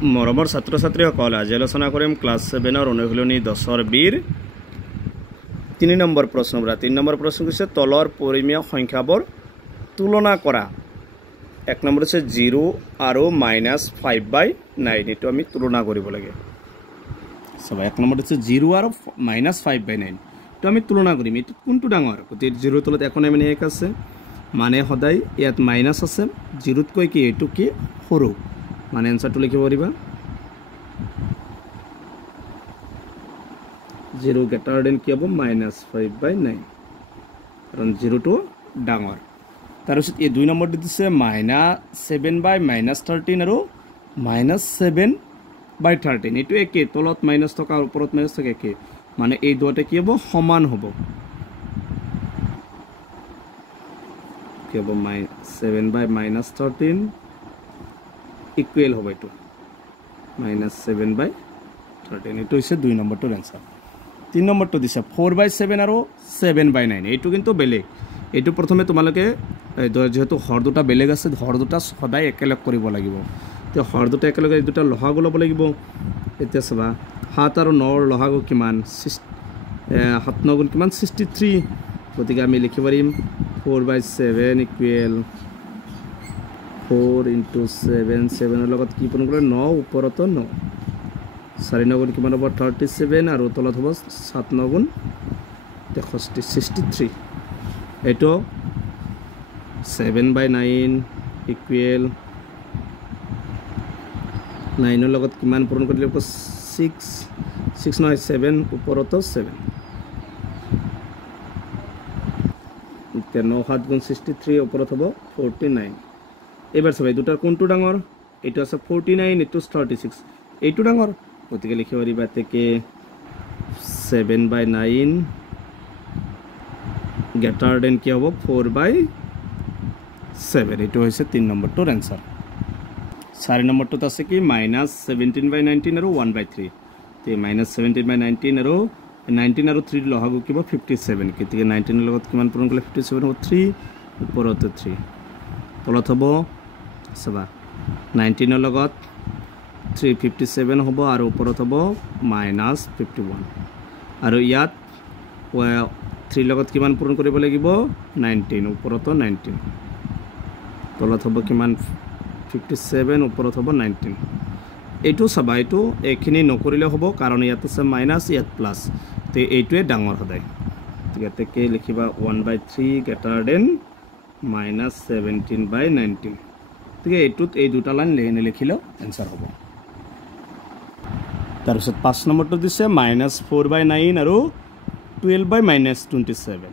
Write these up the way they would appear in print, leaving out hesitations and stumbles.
মৰমৰ ছাত্ৰ ছাত্ৰীসকল আজি আলোচনা কৰিম ক্লাছ 7 অনুশীলনী 10 বিৰ 3 নম্বৰ প্ৰশ্ন। 3 নম্বৰ প্ৰশ্ন হৈছে তলৰ পৰিমেয় সংখ্যাবোৰ তুলনা কৰা। 1 নম্বৰ হৈছে 0 আৰু -5/9 এটো আমি তুলনা কৰিব লাগে। সবাই 1 নম্বৰ হৈছে 0 আৰু -5/9 তো আমি তুলনা কৰিম। এটো কোনটো ডাঙৰ? গতি 0 তলত একো নাই মানে 1 আছে, মানে সদায় ইয়াত মাইনাস আছে, 0 তকৈ কি এটো কি সৰু, মানে আনসাৰটো লিখিব পাৰিবা 0 গ্ৰেটাৰ দেন কি হ'ব -5/9 কাৰণ 0 টো ডাঙৰ। তাৰ পিছত এই 2 নম্বৰ দিছে -7/-13 আৰু -7/13 এটো একে, তলত মাইনাস থকা ওপৰত মাইনাস থাকে একে, মানে এই দুটা কি হ'ব সমান হ'ব, কি হ'ব 7/-13 ইকুৱেল হ'ব এটো -7/13 এটো হৈছে 2 নম্বৰটোৰ আনসাৰ। 3 নম্বৰটো দিছে 4/7 আৰু 7/9 এটো কিন্তু বেলেগ। এটো প্ৰথমে তোমালোকে যেহেতু হৰ দুটা বেলেগ আছে, হৰ দুটা সদায় একেলগ কৰিব লাগিব। তো হৰ দুটা একেলগে এই দুটা লহাগু ল'ব লাগিব। এতিয়া চাবা 7 আৰু 9 ৰ লহাগু কিমান 7 9 গুণ কিমান 63, গতিকে আমি লিখিব পাৰিম 4/7 ইকুৱেল 4 × 7 7 লগত কি পূৰণ কৰিলে 9 ওপৰত 9, 4 9 গুণ কিমান হ'ব 37 আৰু তলত হ'ব 7 9 গুণ 63। এটো 7/9 ইকুৱেল 9 ৰ লগত কিমান পূৰণ কৰিলে 6 নহয় 7 ওপৰত 7, 9 7 গুণ 63 ওপৰত হ'ব 49। এবাৰ চাবা দুটাৰ কোনটো ডাঙৰ? এটো আছে 49, এটো 36, এইটো ডাঙৰ, গতিকে লিখিব পাৰিবা তেকে 7/9 গ্ৰেটাৰ দেন কি হ'ব 4/7, এটো হৈছে 3 নম্বৰটোৰ আনসাৰ। 4 নম্বৰটোত আছে কি -17/19 আৰু 1/3, তে -17/19 আৰু 19 আৰু 3 লহাগু কিব 57, গতিকে 19 ৰ লগত কিমান পূৰণ কৰিলে 57 হ'ব 3 ওপৰত 3, তলত হ'ব চাবা 19 ৰ লগত 357 হ'ব আৰু ওপৰত হ'ব -51, আৰু ইয়াত 3 লগত কিমান পূৰণ কৰিব লাগিব 19 ওপৰত 19, তলত হ'ব কিমান 57 ওপৰত হ'ব 19। এইটো চাবা এইটো এখিনি নকৰিলে হ'ব, কাৰণ ইয়াত আছে মাইনাস ইয়াত প্লাস, তে এইটোৱে ডাঙৰ সদায়, ইয়াতে কে লিখিবা 1/3 গ্ৰেটাৰ দেন -17/19, ঠিক এইটোত এই দুটা লাইন লিখিলে আনসাৰ হ'ব। তাৰপিছত 5 নম্বৰটো দিছে -4/9 আৰু 12/-27,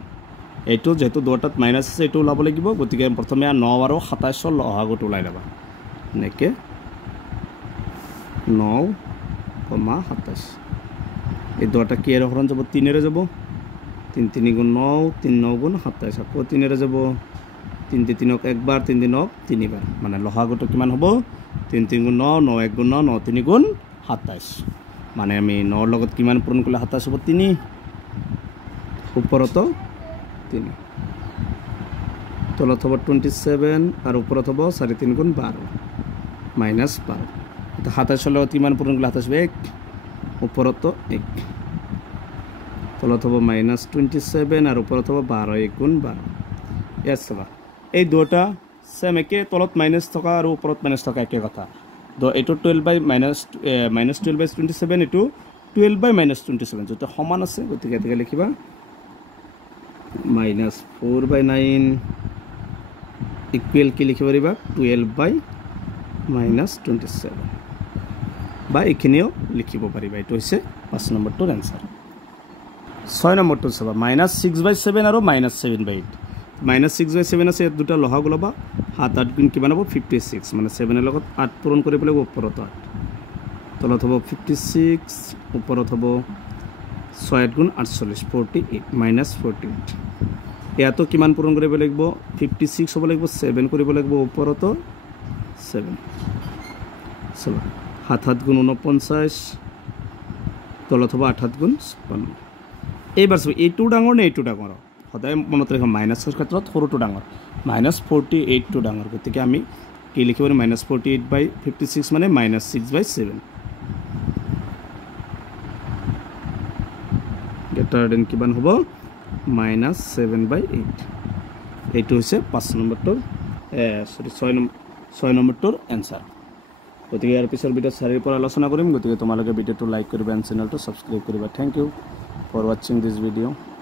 এইটো যেহেতু দুটাত মাইনাস আছে এইটো ওলাব লাগিব, গতিকে প্ৰথমে 9 আৰু 27 ৰ লহাগুটো ওলাই ল'বা, এনেকৈ 9, 27 এই দুটা কি এৰ হৰণ যাব 3 এৰে যাব, 3 3 গুণ 9, 3 9 গুণ 27, আকৌ 3 এৰে যাব 3 3 ক একবাৰ, 3 3 ক 3 বাৰ, মানে লহাগুটো কিমান হ'ব 3 3 গুণ 9, 9 1 গুণ 9, 9 3 গুণ 27, মানে আমি 9 ৰ লগত কিমান পূৰণ কৰিলে 27 হ'ব 3 ওপৰত 3, তলত হ'ব 27 আৰু ওপৰত হ'ব 4 3 গুণ 12 -12, এটা 27 ৰ লগত কিমান পূৰণ কৰিলে 27 1 ওপৰত 1, তলত হ'ব -27 আৰু ওপৰত হ'ব 12 1 গুণ 12। ইয়াত চাবা এই দুটা সেম একে, তলত মাইনাস থকা আৰু ওপৰত মাইনাস থকা একে কথা। তো এইটো 12/-27, এইটো 12/-27, যেটা সমান আছে, গতিকে এটাকে লিখিবা -4/9 ইকুৱেল কি লিখিব পাৰিবা 12/-27, বা এইখিনিও লিখিব পাৰিবা। এইটো হৈছে 5 নম্বৰটোৰ আনসাৰ। 6 নম্বৰটো চাবা -6/7 আৰু -7/8, -6/7 আছে, দুটা লহাগু ল'বা, 7 8 গুণ কিমান হ'ব 56, মানে 7 ৰ লগত 8 পূৰণ কৰিব লাগিব, ওপৰত 8, তলত হ'ব 56, ওপৰত হ'ব 6 8 গুণ 48 48 -48, ইয়াতো কিমান পূৰণ কৰিব লাগিব 56 হ'ব লাগিব, 7 কৰিব লাগিব, ওপৰত 7, 7 7 গুণ 49, তলত হ'ব 8 গুণ 56। এইবাৰ চাব এইটো ডাঙৰ নে এইটো ডাঙৰ? সদায় মনত ৰাখিব মাইনাছৰ ক্ষেত্ৰত সৰুটো ডাঙৰ, -48টো ডাঙৰ, গতিকে আমি কি লিখিব -48/56 মানে -6/7 গ্ৰেটাৰ দেন কিমান হ'ব -7/8 এইটো হৈছে 5 নম্বৰটোৰ সৰি 6 নম্বৰটোৰ এনসাৰ গতিকে ইয়াৰ পিছৰ ভিডিঅ' 4 পৰা আলোচনা কৰিম গতিকে তোমালোকে ভিডিঅ'টো লাইক কৰিবা এণ্ড চেনেলটো সাবস্ক্ৰাইব কৰিবা thank you for watching this video'